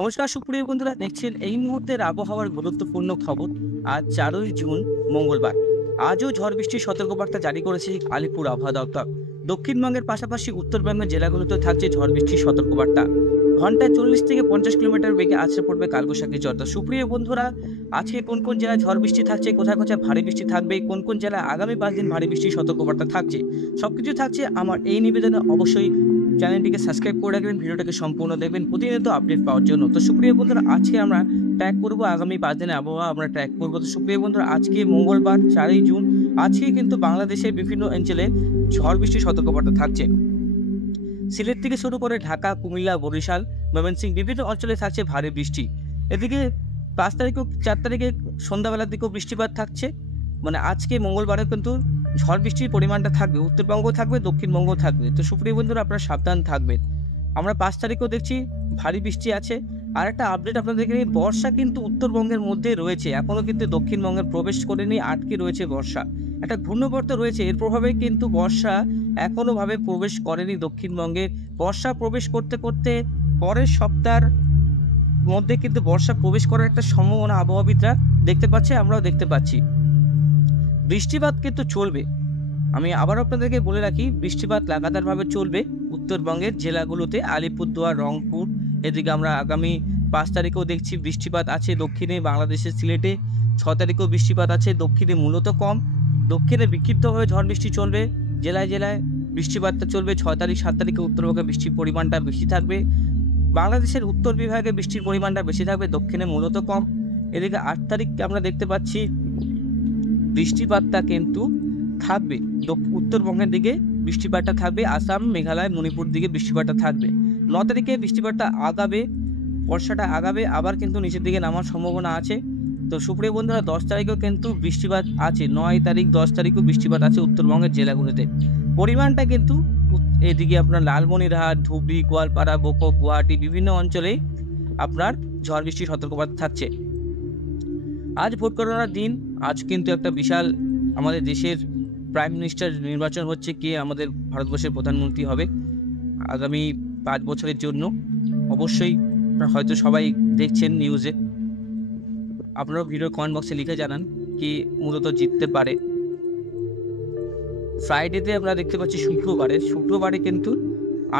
নমস্কার সুপ্রিয় বন্ধুরা, দেখছেন এই মুহূর্তের আবহাওয়ার গুরুত্বপূর্ণ খবর। আজ 4ই জুন মঙ্গলবার। আজও ঝড় বৃষ্টির সতর্কবার্তা জারি করেছে আলিপুর আবহাওয়া দপ্তর। দক্ষিণবঙ্গের পাশাপাশি উত্তরবঙ্গের জেলাগুলোতে থাকছে ঝড় বৃষ্টির সতর্কবার্তা। ঘন্টায় 40 থেকে 50 কিলোমিটার বেগে আছড়ে পড়বে কালবৈশাখী ঝড়। তো সুপ্রিয় বন্ধুরা, আজকে কোন কোন জেলায় ঝড় বৃষ্টি থাকছে, কোথায় কোথায় ভারী বৃষ্টি থাকবে, কোন কোন জেলায় আগামী 5 দিন ভারী বৃষ্টির সতর্কবার্তা থাকছে, সবকিছু থাকছে আমার এই নিবেদনে। অবশ্যই চ্যানেলটিকে সাবস্ক্রাইব করে রাখবেন, ভিডিওটাকে সম্পূর্ণ দেখবেন প্রতিনিয়ত আপডেট পাওয়ার জন্য। তো সুপ্রিয় বন্ধুরা, আজকে আমরা ট্র্যাক করবো আগামী 5 দিনের আবহাওয়া আমরা ট্র্যাক করবো। তো সুপ্রিয় বন্ধুরা, আজকে মঙ্গলবার 4ই জুন। আজকে কিন্তু বাংলাদেশের বিভিন্ন অঞ্চলে ঝড় বৃষ্টির সতর্কবার্তা থাকছে। সিলেট থেকে শুরু করে ঢাকা, কুমিল্লা, বরিশাল, ময়মনসিংহ বিভিন্ন অঞ্চলে থাকছে ভারী বৃষ্টি। এদিকে 5 তারিখ ও 4 তারিখে সন্ধ্যাবেলার দিকেও বৃষ্টিপাত থাকছে। মানে আজকে মঙ্গলবারে কিন্তু ঝড় বৃষ্টির পরিমাণটা থাকবে, উত্তরবঙ্গ থাকবে, দক্ষিণবঙ্গ থাকবে। তো সুপ্রিয় বন্ধুরা, আপনারা সাবধান থাকবেন। আমরা 5 তারিখেও দেখছি ভারী বৃষ্টি আছে। আর একটা আপডেট আপনাদেরকে, বর্ষা কিন্তু উত্তরবঙ্গের মধ্যে রয়েছে, এখনও কিন্তু দক্ষিণবঙ্গের প্রবেশ করেনি, আটকে রয়েছে বর্ষা। একটা ঘূর্ণবর্ত রয়েছে, এর প্রভাবে কিন্তু বর্ষা এখনও ভাবে প্রবেশ করেনি দক্ষিণবঙ্গে। বর্ষা প্রবেশ করতে করতে পরের সপ্তাহের মধ্যে কিন্তু বর্ষা প্রবেশ করার একটা সম্ভাবনা আবহাওয়াবিদরা দেখতে পাচ্ছে, আমরাও দেখতে পাচ্ছি। বৃষ্টিপাত কিন্তু চলবে। আমি আবার আপনাদেরকে বলে রাখি, বৃষ্টিপাত লাগাতারভাবে চলবে উত্তরবঙ্গের জেলাগুলোতে, আলিপুরদুয়ার, রংপুর। এদিকে আমরা আগামী 5 তারিখেও দেখছি বৃষ্টিপাত আছে দক্ষিণে, বাংলাদেশের সিলেটে। 6 তারিখেও বৃষ্টিপাত আছে, দক্ষিণে মূলত কম। দক্ষিণে বিক্ষিপ্তভাবে ঝড় বৃষ্টি চলবে, জেলায় জেলায় বৃষ্টিপাতটা চলবে। 6 তারিখ 7 তারিখে উত্তরবঙ্গে বৃষ্টির পরিমাণটা বেশি থাকবে। বাংলাদেশের উত্তর বিভাগে বৃষ্টির পরিমাণটা বেশি থাকবে, দক্ষিণে মূলত কম। এদিকে 8 তারিখ আমরা দেখতে পাচ্ছি বৃষ্টিপাতটা কিন্তু থাকবে উত্তরবঙ্গের দিকে, বৃষ্টিপাতটা থাকবে আসাম, মেঘালয়, মণিপুর দিকে বৃষ্টিপাতটা থাকবে। 9 তারিখে বৃষ্টিপাতটা আগাবে, বর্ষাটা আগাবে, আবার কিন্তু নিচের দিকে নামার সম্ভাবনা আছে। তো সুপ্রিয় বন্ধুরা, 10 তারিখেও কিন্তু বৃষ্টিপাত আছে, 9 তারিখ 10 তারিখেও বৃষ্টিপাত আছে উত্তরবঙ্গের জেলাগুলোতে। পরিমাণটা কিন্তু এদিকে আপনার লালমনিরহাট, ধুবড়ি, গোয়ালপাড়া, বোকো, গুয়াহাটি বিভিন্ন অঞ্চলেই আপনার ঝড় বৃষ্টির সতর্কবার্তা থাকছে। আজ ভোট গণনার দিন। আজ কিন্তু একটা বিশাল, আমাদের দেশের প্রাইম মিনিস্টার নির্বাচন হচ্ছে, কে আমাদের ভারতবর্ষের প্রধানমন্ত্রী হবে আগামী 5 বছরের জন্য। অবশ্যই হয়তো সবাই দেখছেন নিউজে, আপনারাও ভিডিও কমেন্ট বক্সে লিখে জানান কি মূলত জিততে পারে। ফ্রাইডেতে আমরা দেখতে পাচ্ছি শুক্রবারে কিন্তু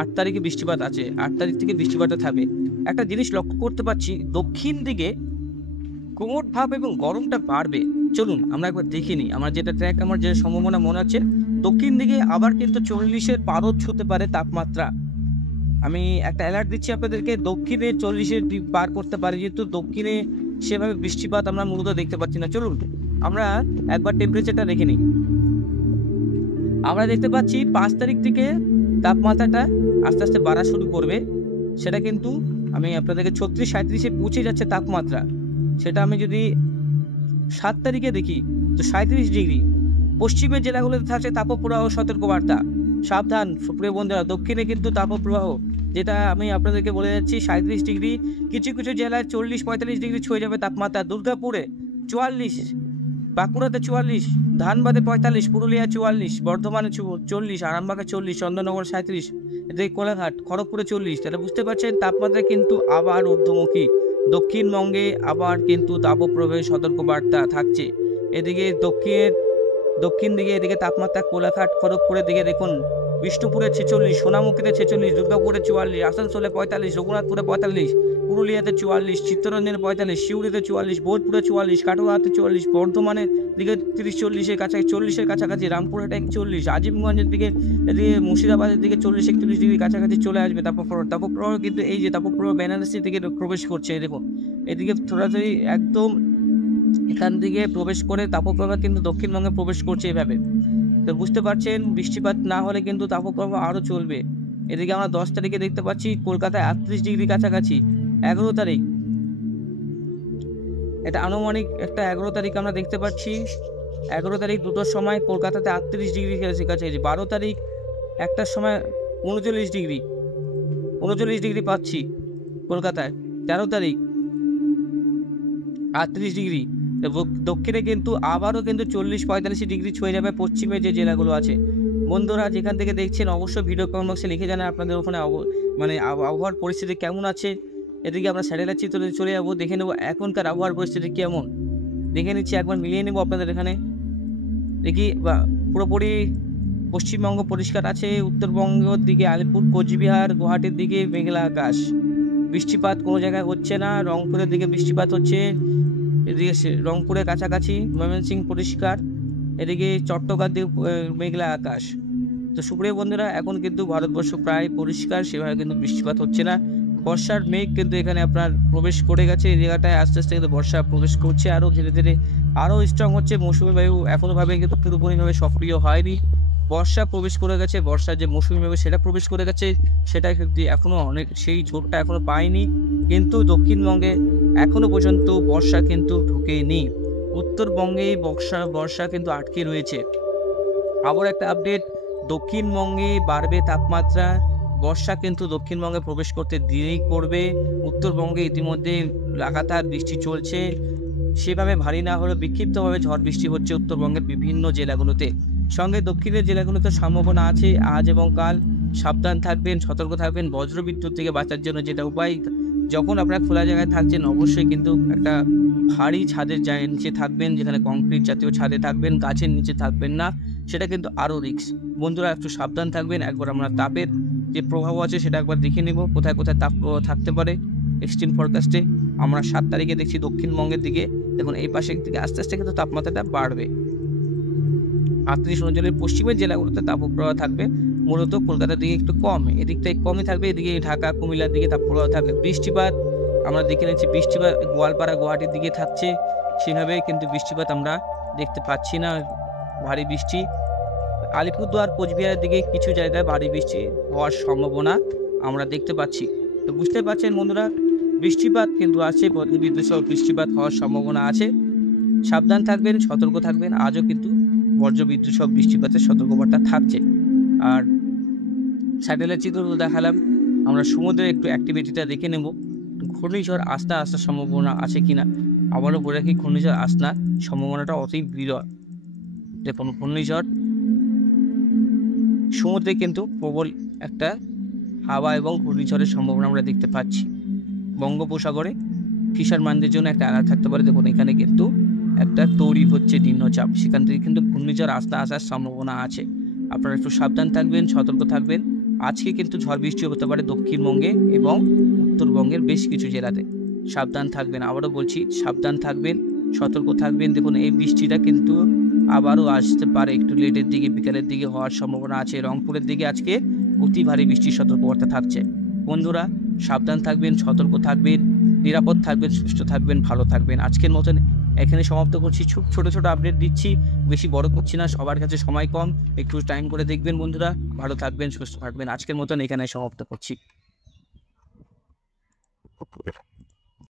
8 তারিখে বৃষ্টিপাত আছে, 8 তারিখ থেকে বৃষ্টিপাতটা থাকবে। একটা জিনিস লক্ষ্য করতে পারছি, দক্ষিণ দিকে কোমট ভাব এবং গরমটা বাড়বে। চলুন আমরা একবার দেখে নিই আমার যেটা ট্র্যাক, আমার যে সম্ভাবনা মনে হচ্ছে দক্ষিণ দিকে আবার কিন্তু 40-এর পারদ ছুঁতে পারে তাপমাত্রা। আমি একটা অ্যালার্ট দিচ্ছি আপনাদেরকে, দক্ষিণে 40-এর পার করতে পারে, যেহেতু দক্ষিণে সেভাবে বৃষ্টিপাত আমরা মূলত দেখতে পাচ্ছি না। চলুন আমরা একবার টেম্পারেচারটা দেখে নিই। আমরা দেখতে পাচ্ছি 5 তারিখ থেকে তাপমাত্রাটা আস্তে আস্তে বাড়া শুরু করবে। সেটা কিন্তু আমি আপনাদেরকে 36-37-এ পৌঁছে যাচ্ছে তাপমাত্রা। সেটা আমি যদি 7 তারিখে দেখি তো 37 ডিগ্রি। পশ্চিমের জেলাগুলোতে থাকছে তাপপ্রবাহ সতর্কবার্তা, সাবধান সুপ্রিয় বন্ধুরা। দক্ষিণে কিন্তু তাপপ্রবাহ, যেটা আমি আপনাদেরকে বলে যাচ্ছি, 37 ডিগ্রি। কিছু কিছু জেলায় 40-45 ডিগ্রি ছুঁয়ে যাবে তাপমাত্রা। দুর্গাপুরে 44, বাঁকুড়াতে 44, ধানবাদে 45, পুরুলিয়া 44, বর্ধমানে 40, আরামবাগে 40, চন্দননগর 37, এদিকে কোলাঘাট, খড়গপুরে 40। তাহলে বুঝতে পারছেন তাপমাত্রা কিন্তু আবার ঊর্ধ্বমুখী। দক্ষিণবঙ্গে আবার কিন্তু তাপপ্রবাহের সতর্কবার্তা থাকছে। এদিকে দক্ষিণ দিকে এদিকে তাপমাত্রা কোলাঘাট, খড়গপুরের দিকে দেখুন, বিষ্ণুপুরে 46, সোনামুখীতে 46, দুর্গাপুরে 44, আসানসোলে 45, রঘুনাথপুরে 45, পুরুলিয়াতে 44, চিত্তরঞ্জনে 45, সিউড়িতে 44, বোলপুরে 44, কাটোয়াতে 44, বর্ধমানের দিকে 30-40-এর কাছাকাছি, 40-এর কাছাকাছি, রামপুরহাটে 41, আজিমগঞ্জের দিকে, এদিকে মুর্শিদাবাদের দিকে 40-41 ডিগ্রি কাছাকাছি চলে আসবে তাপপ্রবাহ। কিন্তু এই যে তাপপ্রবাহ বেনারসির দিকে প্রবেশ করছে, দেখুন এদিকে সরাসরি একদম এখান থেকে প্রবেশ করে তাপপ্রবাহ কিন্তু দক্ষিণবঙ্গে প্রবেশ করছে এভাবে। তো বুঝতে পারছেন বৃষ্টিপাত না হলে কিন্তু তাপপ্রবাহ আরও চলবে। এদিকে আমরা 10 তারিখে দেখতে পাচ্ছি কলকাতায় 38 ডিগ্রি কাছাকাছি। 11 তারিখ, এটা আনুমানিক একটা 11 তারিখ আমরা দেখতে পাচ্ছি, 11 তারিখ 2টোর সময় কলকাতাতে 38 ডিগ্রি কাছাকাছি। 12 তারিখ 1টার সময় 39 ডিগ্রি পাচ্ছি কলকাতায়। 13 তারিখ 38 ডিগ্রি। দক্ষিণে কিন্তু আবারও কিন্তু 40-45 ডিগ্রি ছুঁয়ে যাবে পশ্চিমে যে জেলাগুলো আছে। বন্ধুরা যেখান থেকে দেখছেন অবশ্যই ভিডিও কমেন্ট বক্সে লিখে জানান আপনাদের ওখানে মানে আবহাওয়ার পরিস্থিতি কেমন আছে। এদিকে আমরা স্যাটেলাইট চিত্রে চলে যাবো, দেখে নেবো এখনকার আবহাওয়ার পরিস্থিতি কেমন। দেখে নিচ্ছি, একবার মিলিয়ে নেবো আপনাদের এখানে। দেখি পুরোপুরি পশ্চিমবঙ্গ পরিষ্কার আছে, উত্তরবঙ্গের দিকে আলিপুর, কোচবিহার, গুয়াহাটির দিকে মেঘলা আকাশ, বৃষ্টিপাত কোনো জায়গায় হচ্ছে না। রংপুরের দিকে বৃষ্টিপাত হচ্ছে, এদিকে রংপুরের কাছাকাছি। ময়মনসিংহ পরিষ্কার, এদিকে চট্টগ্রাম দিকে মেঘলা আকাশ। তো সুপ্রিয় বন্ধুরা, এখন কিন্তু ভারতবর্ষ প্রায় পরিষ্কার, সেভাবে কিন্তু বৃষ্টিপাত হচ্ছে না। বর্ষার মেঘ কিন্তু এখানে আপনার প্রবেশ করে গেছে, এই জায়গাটায় আস্তে আস্তে কিন্তু বর্ষা প্রবেশ করছে, আরও ধীরে ধীরে আরও স্ট্রং হচ্ছে। মৌসুমী বায়ু এখনোভাবে কিন্তু পুরোপুরিভাবে সক্রিয় হয়নি, বর্ষা প্রবেশ করে গেছে। বর্ষার যে মৌসুমী বায়ু সেটা প্রবেশ করে গেছে, সেটা কিন্তু এখনও অনেক সেই ঝোঁকটা এখনও পায়নি। কিন্তু দক্ষিণবঙ্গে এখনও পর্যন্ত বর্ষা কিন্তু ঢুকেনি, উত্তরবঙ্গে বর্ষা কিন্তু আটকে রয়েছে। আবার একটা আপডেট, দক্ষিণবঙ্গে বাড়বে তাপমাত্রা, বর্ষা কিন্তু দক্ষিণবঙ্গে প্রবেশ করতে দেরি করবে। উত্তরবঙ্গে ইতিমধ্যে লাগাতার বৃষ্টি চলছে, সেভাবে ভারী না হলেও বিক্ষিপ্তভাবে ঝড় বৃষ্টি হচ্ছে উত্তরবঙ্গের বিভিন্ন জেলাগুলোতে। সঙ্গে দক্ষিণের জেলাগুলোতে সম্ভাবনা আছে আজ এবং কাল। সাবধান থাকবেন, সতর্ক থাকবেন। বজ্রবিদ্যুৎ থেকে বাঁচার জন্য যেটা উপায়, যখন আপনারা খোলা জায়গায় থাকছেন অবশ্যই কিন্তু একটা ভারী ছাদের নিচে থাকবেন, যেখানে কংক্রিট জাতীয় ছাদে থাকবেন, গাছের নিচে থাকবেন না, সেটা কিন্তু আরও রিস্ক। বন্ধুরা একটু সাবধান থাকবেন। একবার আমরা তাপের যে প্রভাব আছে সেটা একবার দেখে নেব, কোথায় কোথায় তাপ থাকতে পারে এক্সট্রিম ফরকাস্টে। আমরা 7 তারিখে দেখছি দক্ষিণবঙ্গের দিকে, দেখুন এই পাশের দিকে আস্তে আস্তে কিন্তু তাপমাত্রাটা বাড়বে। 38 অঞ্চলের পশ্চিমের জেলাগুলোতে তাপপ্রবাহ থাকবে, মূলত কলকাতার দিকে একটু কম, এদিকটাই কমই থাকবে, এদিকে ঢাকা কুমিল্লার দিকে তাপপ্রবাহ থাকবে। বৃষ্টিপাত আমরা দেখে নিচ্ছি, বৃষ্টিপাত গোয়ালপাড়া গুয়াহাটির দিকে থাকছে, সেভাবে কিন্তু বৃষ্টিপাত আমরা দেখতে পাচ্ছি না, ভারী বৃষ্টি। আলিপুরদুয়ার কোচবিহারের দিকে কিছু জায়গায় ভারী বৃষ্টি হওয়ার সম্ভাবনা আমরা দেখতে পাচ্ছি। তো বুঝতে পারছেন বন্ধুরা, বৃষ্টিপাত কিন্তু আছে, বজ্রবিদ্যুৎ সহ বৃষ্টিপাত হওয়ার সম্ভাবনা আছে। সাবধান থাকবেন, সতর্ক থাকবেন। আজও কিন্তু বজ্রবিদ্যুৎ সহ বৃষ্টিপাতের সতর্কবার্তা থাকছে। আর স্যাটেলাইট চিত্র দেখালাম, আমরা সমুদ্রের একটু অ্যাক্টিভিটিটা দেখে নেব, ঘূর্ণিঝড় আসার সম্ভাবনা আছে কিনা। আবারও বলে রাখি, ঘূর্ণিঝড় আসার সম্ভাবনাটা অতি বিরল। দেখুন ঘূর্ণিঝড় সমুদ্রে কিন্তু প্রবল একটা হাওয়া এবং ঘূর্ণিঝড়ের সম্ভাবনা আমরা দেখতে পাচ্ছি। বঙ্গোপসাগরে ফিশারম্যানদের জন্য একটা অ্যালার্ট থাকতে পারে। দেখুন এখানে কিন্তু একটা তৈরি হচ্ছে নিম্নচাপ, সেখান থেকে কিন্তু ঘূর্ণিঝড় আসার সম্ভাবনা আছে। আপনারা একটু সাবধান থাকবেন, সতর্ক থাকবেন। আজকে কিন্তু ঝড় বৃষ্টি হতে পারে দক্ষিণবঙ্গে এবং উত্তরবঙ্গের বেশ কিছু জেলাতে। সাবধান থাকবেন, আবারও বলছি সাবধান থাকবেন, সতর্ক থাকবেন। দেখুন এই বৃষ্টিটা কিন্তু আবারও আসতে পারে, একটু লেটের দিকে বিকালের দিকে হওয়ার সম্ভাবনা আছে। রংপুরের দিকে আজকে অতি ভারী বৃষ্টির সতর্কবার্তা থাকছে। বন্ধুরা সাবধান থাকবেন, সতর্ক থাকবেন, নিরাপদ থাকবেন, সুস্থ থাকবেন, ভালো থাকবেন। আজকের মতন এখানে সমাপ্ত করছি। ছোট ছোট আপডেট দিচ্ছি, বেশি বড় করছি না, সবার কাছে সময় কম, একটু টাইম করে দেখবেন বন্ধুরা। ভালো থাকবেন, সুস্থ থাকবেন। আজকের মতন এখানে সমাপ্ত করছি।